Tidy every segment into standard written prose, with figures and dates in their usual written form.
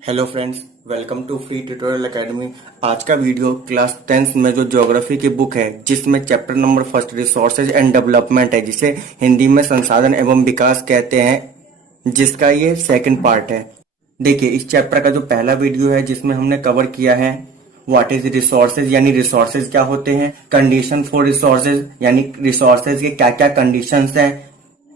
Hello friends, welcome to free tutorial academy. आज का video class 10th में जो ज्योग्राफी की बुक है जिसमें chapter number first resources and development है, जिसे हिंदी में संसाधन एवं विकास कहते हैं, जिसका ये सेकंड पार्ट है। देखिए, इस चैप्टर का जो पहला वीडियो है जिसमें हमने कवर किया है व्हाट इज रिसोर्सेज, यानी रिसोर्सेज क्या होते हैं, कंडीशन फॉर रिसोर्सेज यानी रिसोर्सेज के क्या क्या कंडीशंस हैं,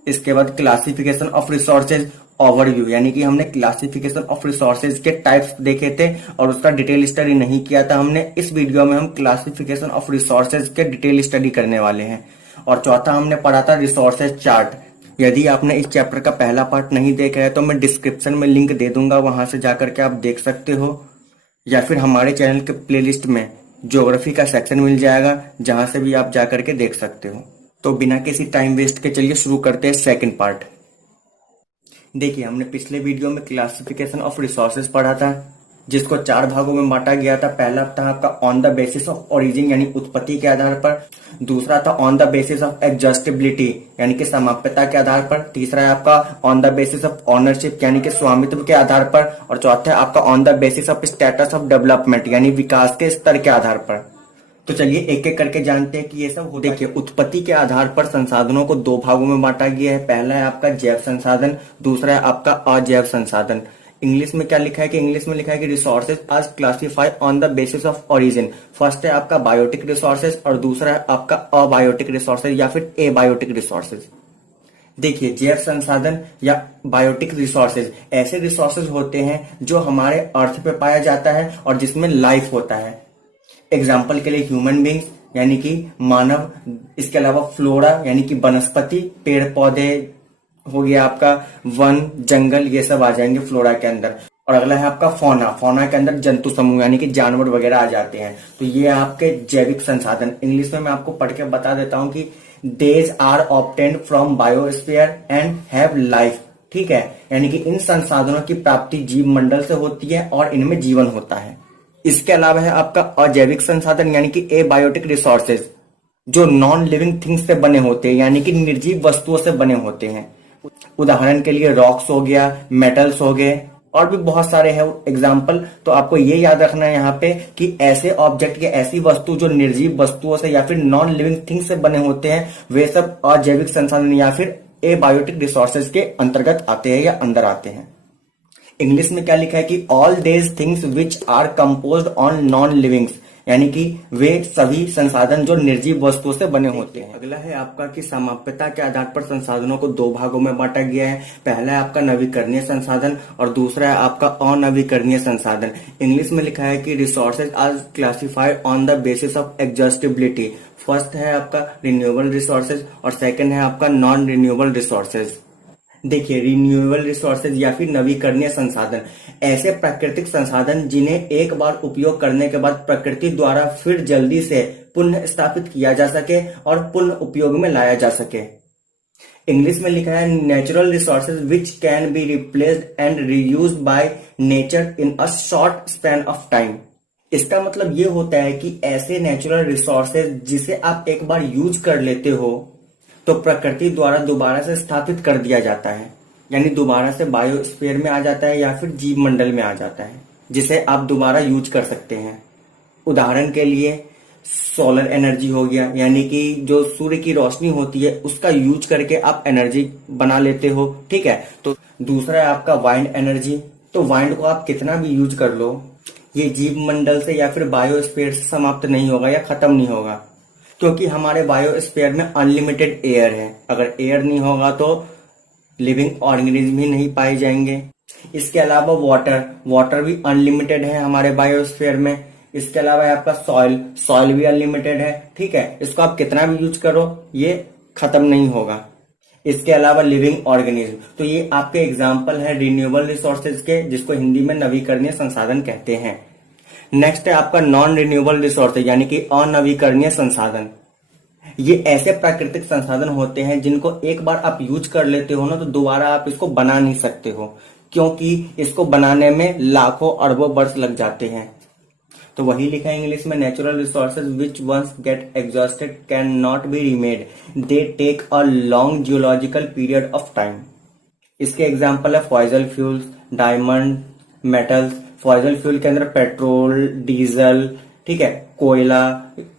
इसके बाद क्लासिफिकेशन ऑफ रिसोर्सेज, ओवरव्यू यानी कि हमने क्लासिफिकेशन ऑफ रिसोर्सेज के टाइप्स देखे थे और उसका डिटेल स्टडी नहीं किया था हमने। इस वीडियो में हम क्लासिफिकेशन ऑफ रिसोर्सेज के डिटेल स्टडी करने वाले हैं। और चौथा हमने पढ़ा था रिसोर्सेज चार्ट। यदि आपने इस चैप्टर का पहला पार्ट नहीं देखा है तो मैं डिस्क्रिप्शन में लिंक दे दूंगा, वहां से जाकर के आप देख सकते हो, या फिर हमारे चैनल के प्लेलिस्ट में ज्योग्राफी का सेक्शन मिल जाएगा, जहां से भी आप जाकर के देख सकते हो। तो बिना किसी टाइम वेस्ट के चलिए शुरू करते हैं सेकंड पार्ट। देखिए, हमने पिछले वीडियो में क्लासिफिकेशन ऑफ रिसोर्सेज पढ़ा था, जिसको 4 भागों में बांटा गया था। पहला था आपका on the basis of origin यानी उत्पत्ति के आधार पर, दूसरा था on the basis of exhaustibility यानी कि समाप्यता के आधार पर, तीसरा है आपका on the basis of ownership यानी कि स्वामित्व के आधार पर, और चौथा है आपका on the basis of status of development यानी विकास के स्तर के आधार पर। तो चलिए एक एक करके जानते हैं कि ये सब होता है। देखिए, उत्पत्ति के आधार पर संसाधनों को 2 भागों में बांटा गया है। पहला है आपका जैव संसाधन, दूसरा है आपका अजैव संसाधन। इंग्लिश में क्या लिखा है कि इंग्लिश में लिखा है कि resources are classified on the basis of origin. First है आपका बायोटिक रिसोर्सेज और दूसरा है आपका अबायोटिक रिसोर्सेज या फिर एबायोटिक रिसोर्सेज। देखिए, जैव संसाधन या बायोटिक रिसोर्सेज ऐसे रिसोर्सेज होते हैं जो हमारे अर्थ पे पाया जाता है और जिसमें लाइफ होता है। एग्जाम्पल के लिए ह्यूमन बींग्स यानी कि मानव, इसके अलावा फ्लोरा यानी कि वनस्पति, पेड़ पौधे हो गया आपका, वन जंगल, ये सब आ जाएंगे फ्लोरा के अंदर। और अगला है आपका फौना। फौना के अंदर जंतु समूह यानी कि जानवर वगैरह आ जाते हैं। तो ये आपके जैविक संसाधन। इंग्लिश में मैं आपको पढ़ के बता देता हूं कि these are obtained from biosphere and have life. ठीक है, यानी कि इन संसाधनों की प्राप्ति जीव मंडल से होती है और इनमें जीवन होता है। इसके अलावा है आपका अजैविक संसाधन यानी कि एबायोटिक रिसोर्सेज, जो नॉन लिविंग थिंग्स से बने होते हैं यानी कि निर्जीव वस्तुओं से बने होते हैं। उदाहरण के लिए रॉक्स हो गया, मेटल्स हो गए, और भी बहुत सारे हैं एग्जाम्पल। तो आपको ये याद रखना है यहाँ पे कि ऐसे ऑब्जेक्ट या ऐसी वस्तु जो निर्जीव वस्तुओं से या फिर नॉन लिविंग थिंग्स से बने होते हैं, वे सब अजैविक संसाधन या फिर एबायोटिक रिसोर्सेज के अंतर्गत आते हैं या अंदर आते हैं। इंग्लिश में क्या लिखा है कि all these things which are composed on non livings, यानी कि वे सभी संसाधन जो निर्जीव वस्तुओं से बने होते हैं। अगला है आपका कि समाप्यता के आधार पर संसाधनों को 2 भागों में बांटा गया है। पहला है आपका नवीकरणीय संसाधन और दूसरा है आपका अनवीकरणीय संसाधन। इंग्लिश में लिखा है कि resources are classified on the basis of exhaustibility. First है आपका रिन्यूएबल रिसोर्सेज और सेकंड है आपका नॉन रिन्यूएबल रिसोर्सेज। देखिए, रिन्यूएबल रिसोर्सेज या फिर नवीकरणीय संसाधन ऐसे प्राकृतिक संसाधन जिन्हें एक बार उपयोग करने के बाद प्रकृति द्वारा फिर जल्दी से पुनः स्थापित किया जा सके और पुनः उपयोग में लाया जा सके। इंग्लिश में लिखा है natural resources which can be replaced and reused by nature in a short span of time. इसका मतलब ये होता है कि ऐसे नेचुरल रिसोर्सेज जिसे आप एक बार यूज कर लेते हो तो प्रकृति द्वारा दोबारा से स्थापित कर दिया जाता है, यानी दोबारा से बायोस्फीयर में आ जाता है या फिर जीव मंडल में आ जाता है, जिसे आप दोबारा यूज कर सकते हैं। उदाहरण के लिए सोलर एनर्जी हो गया, यानी कि जो सूर्य की रोशनी होती है उसका यूज करके आप एनर्जी बना लेते हो। ठीक है, तो दूसरा है आपका वाइंड एनर्जी। तो वाइंड को आप कितना भी यूज कर लो, ये जीव मंडल से या फिर बायोस्फीयर से समाप्त नहीं होगा या खत्म नहीं होगा, क्योंकि हमारे बायोस्फीयर में अनलिमिटेड एयर है। अगर एयर नहीं होगा तो लिविंग ऑर्गेनिज्म ही नहीं पाए जाएंगे। इसके अलावा वाटर भी अनलिमिटेड है हमारे बायोस्फीयर में। इसके अलावा आपका सॉइल भी अनलिमिटेड है। ठीक है, इसको आप कितना भी यूज करो ये खत्म नहीं होगा। इसके अलावा लिविंग ऑर्गेनिज्म, तो ये आपके एग्जाम्पल है रिन्यूएबल रिसोर्सेज के, जिसको हिंदी में नवीकरणीय संसाधन कहते हैं। नेक्स्ट है आपका नॉन रिन्यूएबल रिसोर्सेज यानी कि अनवीकरणीय संसाधन। ये ऐसे प्राकृतिक संसाधन होते हैं जिनको एक बार आप यूज कर लेते हो ना तो दोबारा आप इसको बना नहीं सकते हो, क्योंकि इसको बनाने में लाखों अरबों वर्ष लग जाते हैं। तो वही लिखा है इंग्लिश में natural resources which once get exhausted can not be remade, they take a long geological period of time. इसके एग्जाम्पल है fossil fuels, diamond, metals. Fossil fuel के अंदर पेट्रोल, डीजल, ठीक है, कोयला,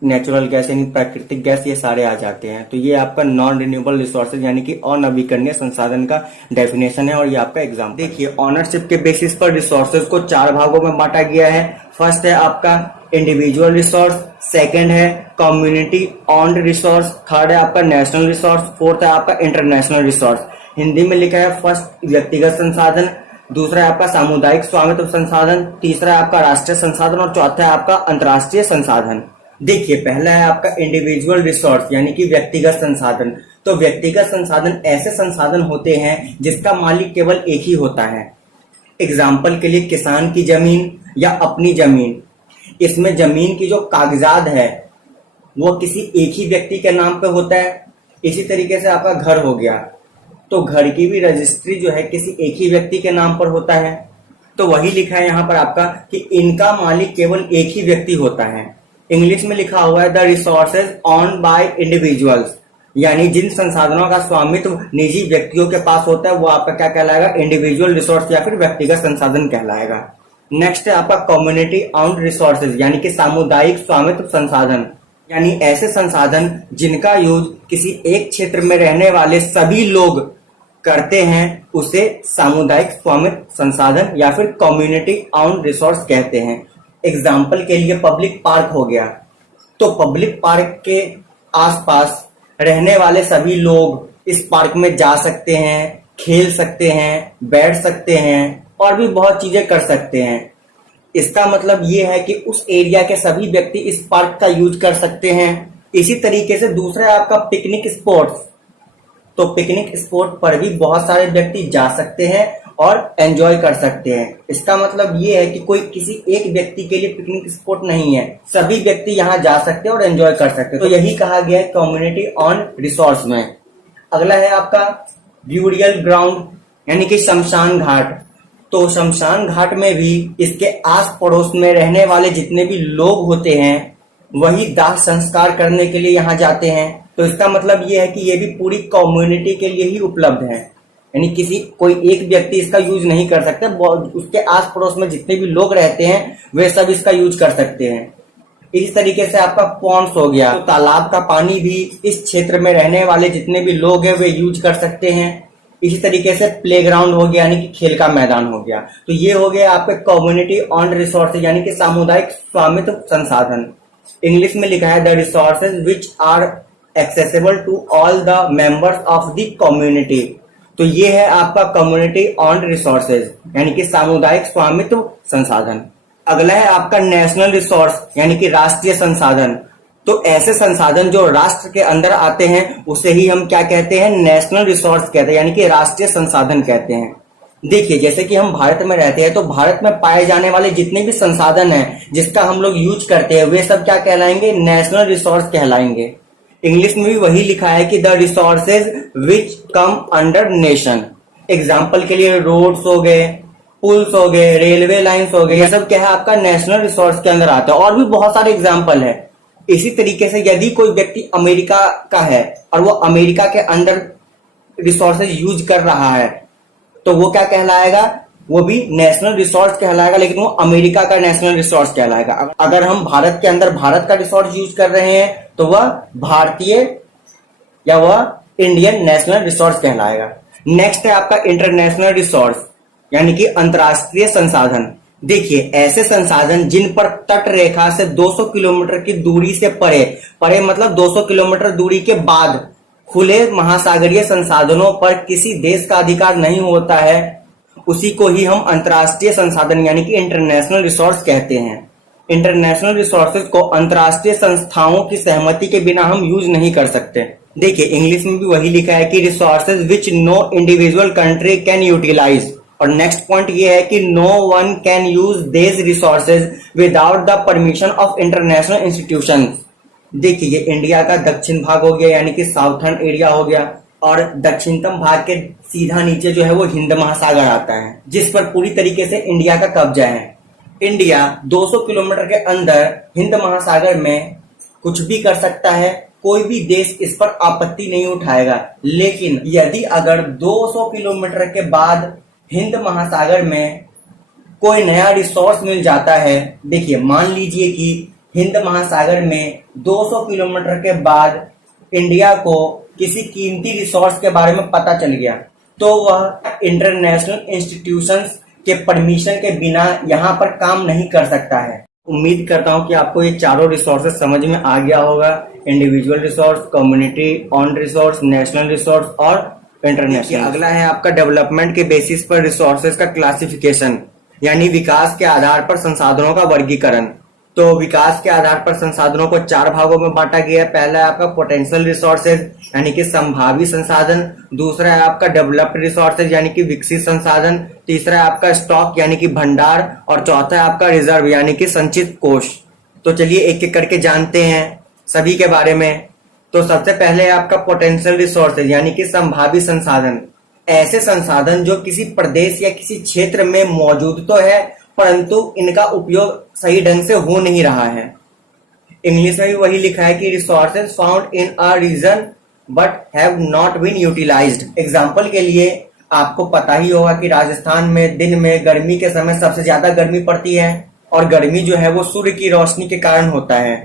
नेचुरल गैस यानी प्राकृतिक गैस, ये सारे आ जाते हैं। तो ये आपका नॉन रिन्यूएबल रिसोर्सेज यानी कि अनवीकरणीय संसाधन का डेफिनेशन है और ये आपका एग्जाम। देखिए, ओनरशिप के बेसिस पर रिसोर्सेज को 4 भागों में बांटा गया है। फर्स्ट है आपका इंडिविजुअल रिसोर्स, सेकंड है कम्युनिटी ऑन्ड रिसोर्स, थर्ड है आपका नेशनल रिसोर्स, फोर्थ है आपका इंटरनेशनल रिसोर्स। हिंदी में लिखा है फर्स्ट व्यक्तिगत संसाधन, दूसरा है आपका सामुदायिक स्वामित्व संसाधन, तीसरा है आपका राष्ट्रीय संसाधन और चौथा है आपका अंतर्राष्ट्रीय संसाधन। देखिए, पहला है आपका इंडिविजुअल रिसोर्स यानी कि व्यक्तिगत संसाधन। तो व्यक्तिगत संसाधन ऐसे संसाधन होते हैं जिसका मालिक केवल एक ही होता है। एग्जाम्पल के लिए किसान की जमीन या अपनी जमीन, इसमें जमीन की जो कागजात है वो किसी एक ही व्यक्ति के नाम पे होता है। इसी तरीके से आपका घर हो गया, तो घर की भी रजिस्ट्री जो है किसी एक ही व्यक्ति के नाम पर होता है। तो वही लिखा है यहाँ पर आपका कि इनका मालिक केवल एक ही व्यक्ति होता है। इंग्लिश में लिखा हुआ है the resources on by individuals, यानी जिन संसाधनों का स्वामित्व निजी व्यक्तियों के पास होता है वो आपका क्या कहलाएगा, इंडिविजुअल रिसोर्स या फिर व्यक्तिगत संसाधन कहलाएगा। नेक्स्ट है आपका कम्युनिटी ऑन्ड रिसोर्सेज यानी कि सामुदायिक स्वामित्व संसाधन, यानी ऐसे संसाधन जिनका यूज किसी एक क्षेत्र में रहने वाले सभी लोग करते हैं उसे सामुदायिक स्वामित्व संसाधन या फिर कम्युनिटी ऑन्ड रिसोर्स कहते हैं। एग्जाम्पल के लिए पब्लिक पार्क हो गया, तो पब्लिक पार्क के आसपास रहने वाले सभी लोग इस पार्क में जा सकते हैं, खेल सकते हैं, बैठ सकते हैं और भी बहुत चीजें कर सकते हैं। इसका मतलब ये है कि उस एरिया के सभी व्यक्ति इस पार्क का यूज कर सकते हैं। इसी तरीके से दूसरा है आपका पिकनिक स्पॉट्स, तो पिकनिक स्पॉट पर भी बहुत सारे व्यक्ति जा सकते हैं और एंजॉय कर सकते हैं। इसका मतलब ये है कि कोई किसी एक व्यक्ति के लिए पिकनिक स्पॉट नहीं है, सभी व्यक्ति यहाँ जा सकते हैं और एंजॉय कर सकते हैं। तो यही कहा गया है कम्युनिटी ऑन रिसोर्स में। अगला है आपका ब्यूरियल ग्राउंड यानी कि शमशान घाट। तो शमशान घाट में भी इसके आस पड़ोस में रहने वाले जितने भी लोग होते हैं वही दाह संस्कार करने के लिए यहाँ जाते हैं। तो इसका मतलब ये है कि ये भी पूरी कम्युनिटी के लिए ही उपलब्ध है, यानी किसी कोई एक व्यक्ति इसका यूज नहीं कर सकता, उसके आस पड़ोस में जितने भी लोग रहते हैं वे सब इसका यूज कर सकते हैं। इस तरीके से आपका पॉन्ड्स हो गया, तो तालाब का पानी भी इस क्षेत्र में रहने वाले जितने भी लोग हैं वे यूज कर सकते हैं। इसी तरीके से प्लेग्राउंड हो गया यानी कि खेल का मैदान हो गया। तो ये हो गया आपके कम्युनिटी ऑन रिसोर्सेज यानी कि सामुदायिक स्वामित्व संसाधन। इंग्लिश में लिखा है the resources which are accessible to all the members of the community. तो ये है आपका कम्युनिटी ऑन रिसोर्सेज यानी कि सामुदायिक स्वामित्व संसाधन। अगला है आपका नेशनल रिसोर्स यानी कि राष्ट्रीय संसाधन। तो ऐसे संसाधन जो राष्ट्र के अंदर आते हैं उसे ही हम क्या कहते हैं, नेशनल रिसोर्स कहते हैं यानी कि राष्ट्रीय संसाधन कहते हैं। देखिए, जैसे कि हम भारत में रहते हैं तो भारत में पाए जाने वाले जितने भी संसाधन हैं जिसका हम लोग यूज करते हैं वे सब क्या कहलाएंगे, नेशनल रिसोर्स कहलाएंगे। इंग्लिश में भी वही लिखा है कि the resources which come under nation. Example के लिए रोड्स हो गए, पुल्स हो गए, रेलवे लाइंस हो गए, ये सब क्या है आपका नेशनल रिसोर्स के अंदर आता है। और भी बहुत सारे एग्जाम्पल है। इसी तरीके से यदि कोई व्यक्ति अमेरिका का है और वो अमेरिका के अंदर रिसोर्सेज यूज कर रहा है तो वो क्या कहलाएगा, वो भी नेशनल रिसोर्स कहलाएगा, लेकिन वो अमेरिका का नेशनल रिसोर्स कहलाएगा। अगर हम भारत के अंदर भारत का रिसोर्स यूज कर रहे हैं तो वह भारतीय या वह इंडियन नेशनल रिसोर्स कहलाएगा। नेक्स्ट है आपका इंटरनेशनल रिसोर्स यानी कि अंतरराष्ट्रीय संसाधन। देखिए, ऐसे संसाधन जिन पर तट रेखा से 200 किलोमीटर की दूरी से परे मतलब 200 किलोमीटर दूरी के बाद खुले महासागरीय संसाधनों पर किसी देश का अधिकार नहीं होता है, उसी को ही हम अंतर्राष्ट्रीय संसाधन यानी कि इंटरनेशनल रिसोर्स कहते हैं। इंटरनेशनल रिसोर्सेज को अंतर्राष्ट्रीय संस्थाओं की सहमति के बिना हम यूज नहीं कर सकते। देखिए, इंग्लिश में भी वही लिखा है कि resources which no individual country can utilise. और नेक्स्ट पॉइंट ये है कि no one can use these resources without the permission of international institutions. देखिए, ये इंडिया का दक्षिण भाग हो गया यानी कि साउथर्न एरिया हो गया, और दक्षिणतम भाग के सीधा नीचे जो है वो हिंद महासागर आता है जिस पर पूरी तरीके से इंडिया का कब्जा है। इंडिया 200 किलोमीटर के अंदर हिंद महासागर में कुछ भी कर सकता है, कोई भी देश इस पर आपत्ति नहीं उठाएगा। लेकिन यदि अगर 200 किलोमीटर के बाद हिंद महासागर में कोई नया रिसोर्स मिल जाता है, देखिए मान लीजिए कि हिंद महासागर में 200 किलोमीटर के बाद इंडिया को किसी कीमती रिसोर्स के बारे में पता चल गया, तो वह इंटरनेशनल इंस्टीट्यूशंस के परमिशन के बिना यहाँ पर काम नहीं कर सकता है। उम्मीद करता हूँ कि आपको ये चारों रिसोर्सेज समझ में आ गया होगा, individual resource, community on resource, national resource और इंटरनेशनल। अगला है आपका डेवलपमेंट के बेसिस पर रिसोर्सेज का क्लासिफिकेशन, यानी विकास के आधार पर संसाधनों का वर्गीकरण। तो विकास के आधार पर संसाधनों को 4 भागों में बांटा गया है। पहला है आपका पोटेंशियल रिसोर्सेज यानी कि संभावी संसाधन, दूसरा है आपका डेवलप्ड रिसोर्सेज यानी कि विकसित संसाधन, तीसरा है आपका स्टॉक यानी कि भंडार, और चौथा है आपका रिजर्व यानी कि संचित कोष। तो चलिए एक एक करके जानते हैं सभी के बारे में। तो सबसे पहले है आपका पोटेंशियल रिसोर्सेज यानी कि संभावी संसाधन। ऐसे संसाधन जो किसी प्रदेश या किसी क्षेत्र में मौजूद तो है परंतु इनका उपयोग सही ढंग से हो नहीं रहा है। इंग्लिश में भी वही लिखा है कि resources found in a region but have not been utilised. Example के लिए आपको पता ही होगा कि राजस्थान में दिन में गर्मी के समय सबसे ज्यादा गर्मी पड़ती है और गर्मी जो है वो सूर्य की रोशनी के कारण होता है।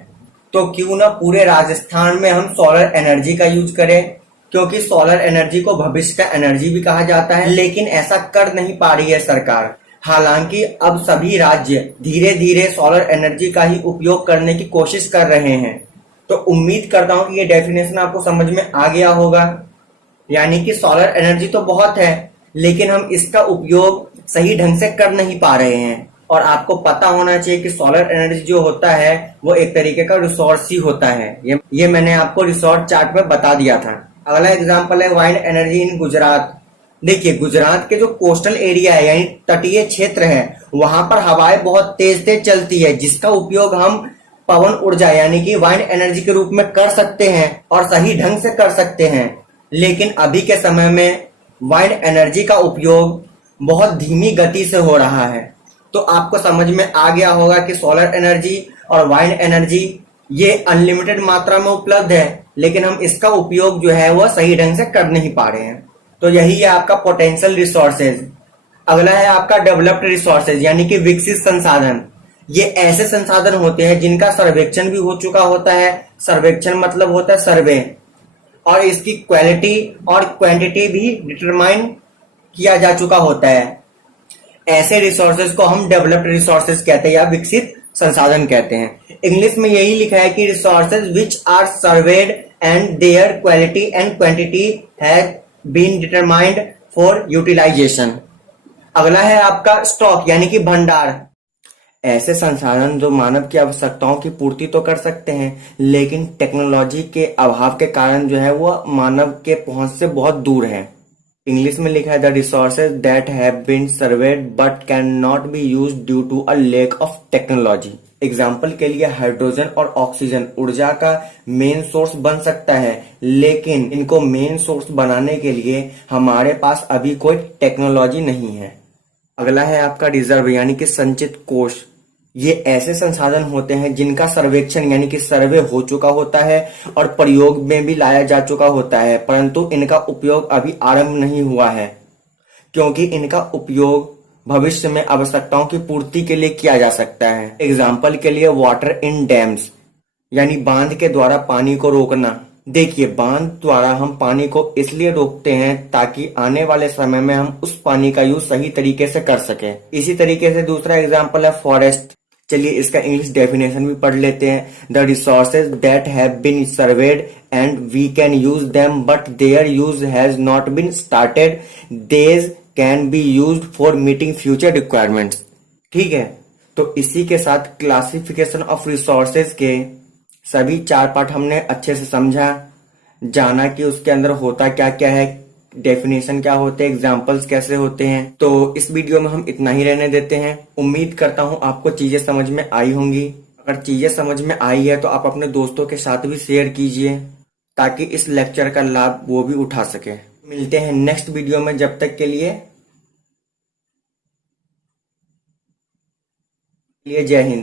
तो क्यों ना पूरे राजस्थान में हम सोलर एनर्जी का यूज करें, क्योंकि सोलर एनर्जी को भविष्य का एनर्जी भी कहा जाता है, लेकिन ऐसा कर नहीं पा रही है सरकार। हालांकि अब सभी राज्य धीरे धीरे सोलर एनर्जी का ही उपयोग करने की कोशिश कर रहे हैं। तो उम्मीद करता हूं कि ये डेफिनेशन आपको समझ में आ गया होगा, यानी कि सोलर एनर्जी तो बहुत है लेकिन हम इसका उपयोग सही ढंग से कर नहीं पा रहे हैं। और आपको पता होना चाहिए कि सोलर एनर्जी जो होता है वो एक तरीके का रिसोर्स ही होता है। ये मैंने आपको रिसोर्स चार्ट में बता दिया था। अगला एग्जांपल है वाइंड एनर्जी इन गुजरात। देखिए गुजरात के जो कोस्टल एरिया है यानी तटीय क्षेत्र है वहां पर हवाएं बहुत तेज तेज चलती है, जिसका उपयोग हम पवन ऊर्जा यानी कि वाइंड एनर्जी के रूप में कर सकते हैं और सही ढंग से कर सकते हैं। लेकिन अभी के समय में वाइंड एनर्जी का उपयोग बहुत धीमी गति से हो रहा है। तो आपको समझ में आ गया होगा कि सोलर एनर्जी और वाइंड एनर्जी ये अनलिमिटेड मात्रा में उपलब्ध है लेकिन हम इसका उपयोग जो है वह सही ढंग से कर नहीं पा रहे हैं। तो यही है आपका पोटेंशियल रिसोर्सेज। अगला है आपका डेवलप्ड रिसोर्सेज यानी कि विकसित संसाधन। ये ऐसे संसाधन होते हैं जिनका सर्वेक्षण भी हो चुका होता है। सर्वेक्षण मतलब होता है सर्वे, और इसकी क्वालिटी और क्वांटिटी भी डिटरमाइन किया जा चुका होता है। ऐसे रिसोर्सेज को हम डेवलप्ड रिसोर्सेज कहते हैं या विकसित संसाधन कहते हैं। इंग्लिश में यही लिखा है कि resources which are surveyed and their quality and quantity has been determined for utilisation. अगला है आपका स्टॉक यानी कि भंडार। ऐसे संसाधन जो मानव की आवश्यकताओं की पूर्ति तो कर सकते हैं लेकिन टेक्नोलॉजी के अभाव के कारण जो है वो मानव के पहुंच से बहुत दूर है। इंग्लिश में लिखा है the resources that have been surveyed but can not be used due to a lack of technology. Example के लिए हाइड्रोजन और ऑक्सीजन ऊर्जा का मेन सोर्स बन सकता है लेकिन इनको मेन सोर्स बनाने के लिए हमारे पास अभी कोई टेक्नोलॉजी नहीं है। अगला है आपका रिजर्व यानी कि संचित कोष। ये ऐसे संसाधन होते हैं जिनका सर्वेक्षण यानी कि सर्वे हो चुका होता है और प्रयोग में भी लाया जा चुका होता है परंतु इनका उपयोग अभी आरंभ नहीं हुआ है, क्योंकि इनका उपयोग भविष्य में आवश्यकताओं की पूर्ति के लिए किया जा सकता है। एग्जाम्पल के लिए वाटर इन डैम्स यानी बांध के द्वारा पानी को रोकना। देखिए बांध द्वारा हम पानी को इसलिए रोकते हैं ताकि आने वाले समय में हम उस पानी का यूज सही तरीके से कर सकें। इसी तरीके से दूसरा एग्जाम्पल है फॉरेस्ट। चलिए इसका इंग्लिश डेफिनेशन भी पढ़ लेते हैं। The resources that have been surveyed and we can use them but their use has not been started, these can be used for meeting future requirements. ठीक है, तो इसी के साथ क्लासिफिकेशन ऑफ रिसोर्सेज के सभी 4 पार्ट हमने अच्छे से समझा, जाना कि उसके अंदर होता क्या क्या है, डेफिनेशन क्या होते हैं, एग्जाम्पल्स कैसे होते हैं। तो इस वीडियो में हम इतना ही रहने देते हैं। उम्मीद करता हूं आपको चीजें समझ में आई होंगी। अगर चीजें समझ में आई है तो आप अपने दोस्तों के साथ भी शेयर कीजिए ताकि इस लेक्चर का लाभ वो भी उठा सके। मिलते हैं नेक्स्ट वीडियो में, जब तक के लिए जय हिंद।